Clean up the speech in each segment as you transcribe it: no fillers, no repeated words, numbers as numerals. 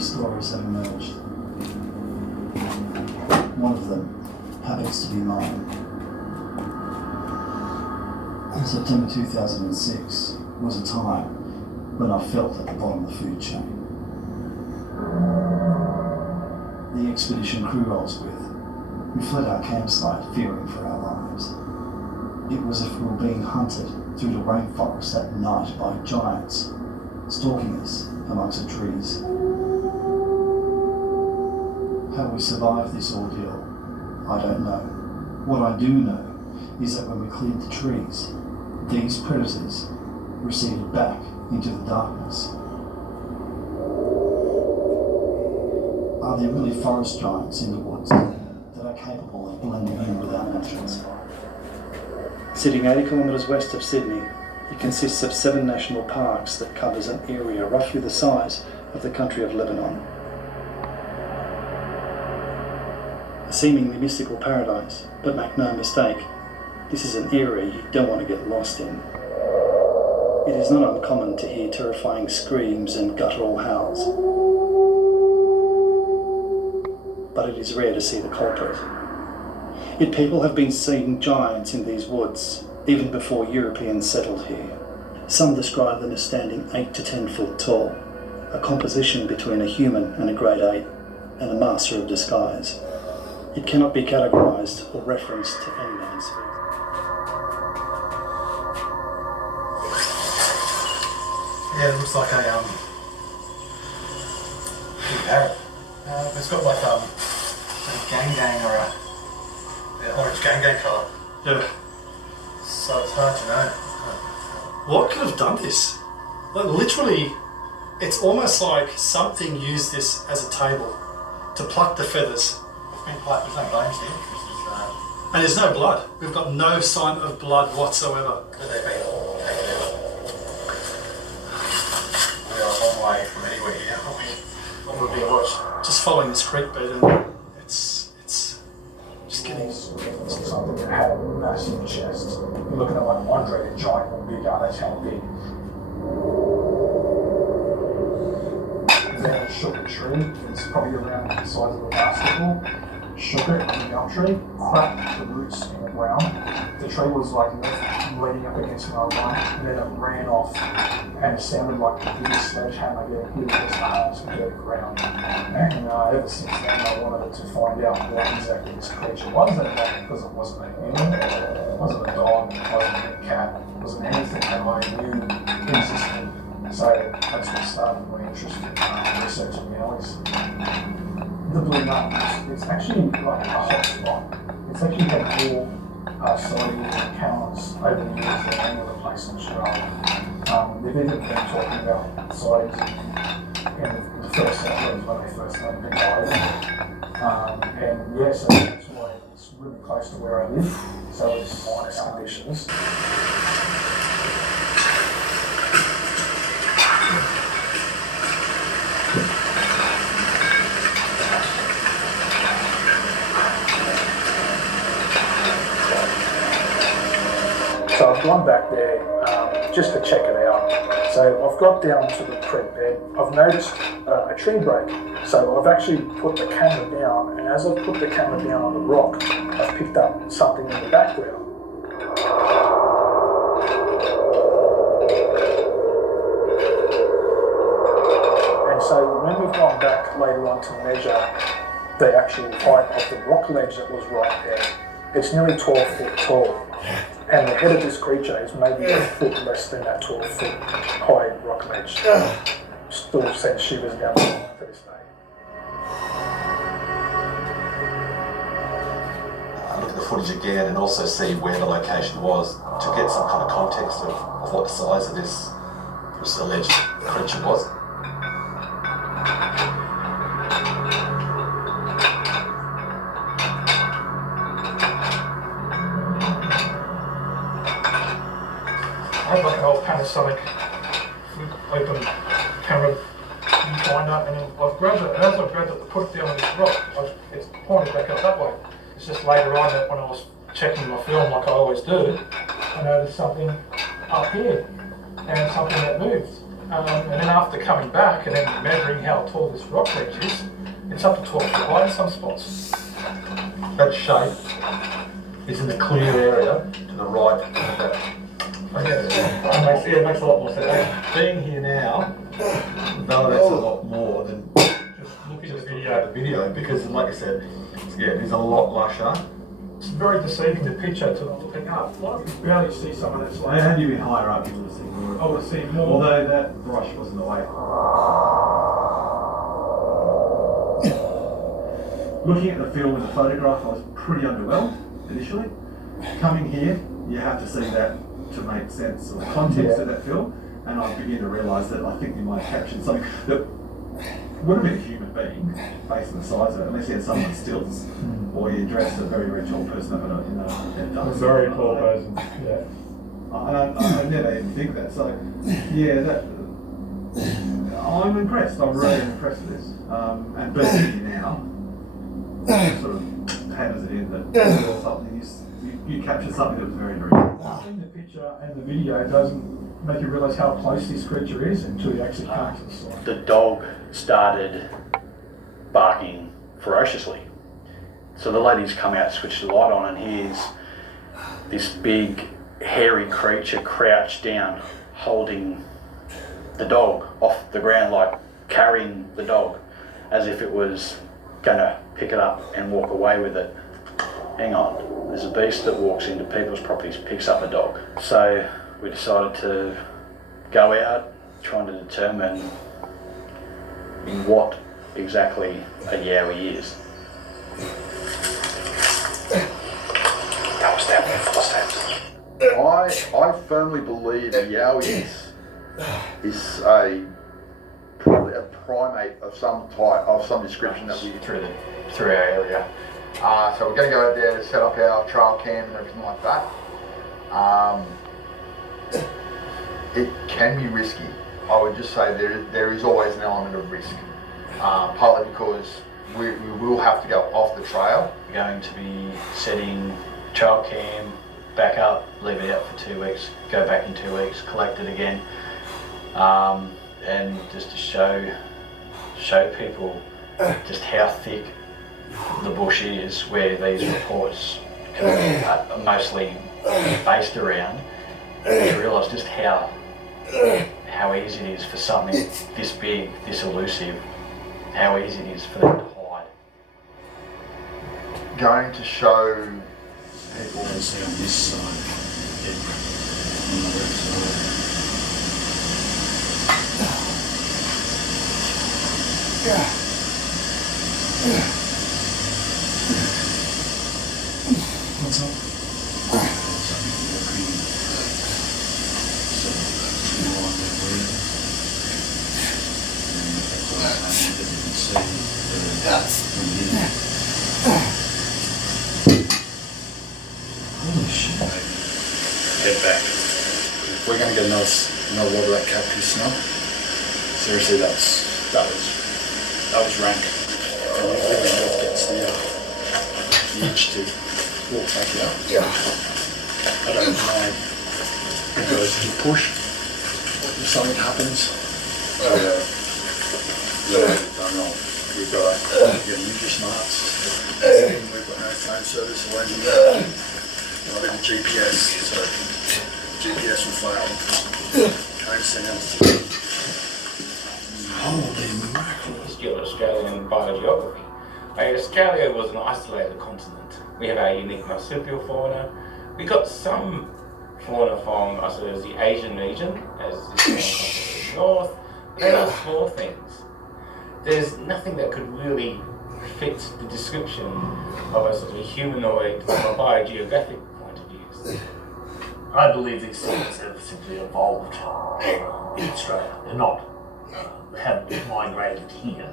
many stories have emerged. One of them happens to be mine. September 2006 was a time when I felt at the bottom of the food chain. The expedition crew I was with, we fled our campsite fearing for our lives. It was as if we were being hunted through the rainforest at night by giants, stalking us amongst the trees. How we survived this ordeal, I don't know. What I do know is that when we cleared the trees, these predators receded back into the darkness. Are there really forest giants in the woods that are capable of blending in with our natural sky? Sitting 80 kilometres west of Sydney, it consists of 7 national parks that covers an area roughly the size of the country of Lebanon. A seemingly mystical paradise, but make no mistake, this is an area you don't want to get lost in. It is not uncommon to hear terrifying screams and guttural howls, but it is rare to see the culprit. Yet people have been seeing giants in these woods even before Europeans settled here. Some describe them as standing 8 to 10 foot tall, a composition between a human and a great ape, and a master of disguise. It cannot be categorised or referenced to any man's feet. Yeah, it looks like a parrot. It's got like a gang or a orange gang colour. Yeah. So it's hard to know. What could have done this? Like literally, it's almost like something used this as a table to pluck the feathers. There's no bones here. And there's no blood. We've got no sign of blood whatsoever. Could they be taken out? We're a long way from anywhere here, aren't we? What would be watch? Just following this creek bed, and it's just getting. Something that had a massive chest. You're looking at like Andre the Giant or bigger, that's how big. Then it shook a tree, it's probably around the size of a basketball. Shook it on the gum tree, cracked the roots in the ground. The tree was like leaning up against another one, and then it ran off, and it sounded like the biggest sledgehammer getting hit against the holes into the ground. And ever since then, I wanted to find out what exactly this creature was, and because it wasn't a human, it wasn't a dog, it wasn't a cat, it wasn't anything that I knew existed. So that's what started my interest in researching the alleys. The Blue Mountains, it's actually like a hot spot. It's actually had cool sightings and encounters over the years that all over the place in Australia. They've even been talking about sightings in the first settlers when they first started being over. And yeah, so that's why it's really close to where I live. So it's minus conditions. So I've gone back there just to check it out. So I've got down to the creek bed. I've noticed a tree break. So I've actually put the camera down, and as I've put the camera down on the rock, I've picked up something in the background. And so when we've gone back later on to measure the actual height of the rock ledge that was right there, it's nearly 12 foot tall. And the head of this creature is maybe a foot less than that 12 foot high rock ledge. Still sends shivers down my spine to this day. Look at the footage again and also see where the location was to get some kind of context of what the size of this alleged creature was. I have like an old Panasonic open camera finder, and then I've grabbed it, and as I've grabbed it to put it down on this rock, it's pointed back up that way. It's just later on that when I was checking my film like I always do, I noticed something up here, and something that moved. And then after coming back and then measuring how tall this rock ledge is, it's up to 12 feet high in some spots. That shape is in the clear area to the right of that. It makes a lot more sense. Being here now validates a lot more than just looking at the video because, like I said, it is a lot lusher. It's very deceiving, the picture to pick up. A lot of you barely see some of this. Had you been higher up, you would have seen more. I would have seen more. Although that brush wasn't the way. Looking at the film and the photograph, I was pretty underwhelmed initially. Coming here, you have to see that to make sense of the context of that film, and I begin to realise that I think you might have captured something that would have been a human being based on the size of it, unless you had someone on stilts, or you dressed a very, very tall person up in a Very tall person, yeah. I never even think of that. So, yeah, that I'm impressed. I'm really impressed with this. And being here now sort of hammers it in that something you captured something that was very, very good. Seeing the picture and the video doesn't make you realise how close this creature is until you actually come to the site. The dog started barking ferociously. So the ladies come out, switch the light on, and here's this big, hairy creature crouched down, holding the dog off the ground, like carrying the dog, as if it was gonna pick it up and walk away with it. Hang on, there's a beast that walks into people's properties, picks up a dog. So we decided to go out, trying to determine what exactly a yowie is. That was definitely footsteps. I firmly believe a yowie is probably a primate of some type, of some description that we through our area. So we're going to go out there to set up our trail cam and everything like that. It can be risky. I would just say there is always an element of risk, partly because we will have to go off the trail. We're going to be setting trail cam back up, leave it out for 2 weeks, go back in 2 weeks, collect it again, and just to show people just how thick the bush is, where these reports are mostly based around, to realise just how easy it is for something this big, this elusive, how easy it is for them to hide. Going to show people on this side, on the left side. What's up? Holy shit. Head back. If we're gonna get another lot of that cactus smell, seriously, that was rank. And it really gets the itch to walk back out. Yeah. I don't mind if it goes to push, if something happens. We've got Ninja Smarts, we've got no phone service or anything, not even GPS, so GPS will fail. Can't send out. Holy mackerel. Still Australian biogeography. Australia was an isolated continent. We have our unique marsupial fauna. We got some fauna from, I suppose, the Asian region, as is north. They are small things. There's nothing that could really fit the description of a sort of a humanoid from a biogeographic point of view. I believe these things have simply evolved in Australia. They're not, they haven't migrated here.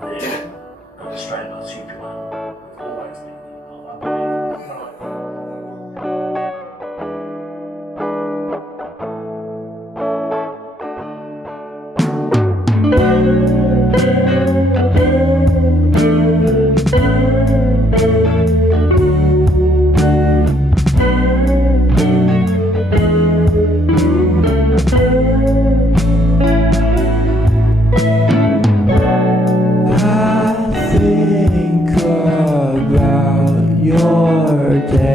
They're an Australian marsupial. They've always been here. I believe. day.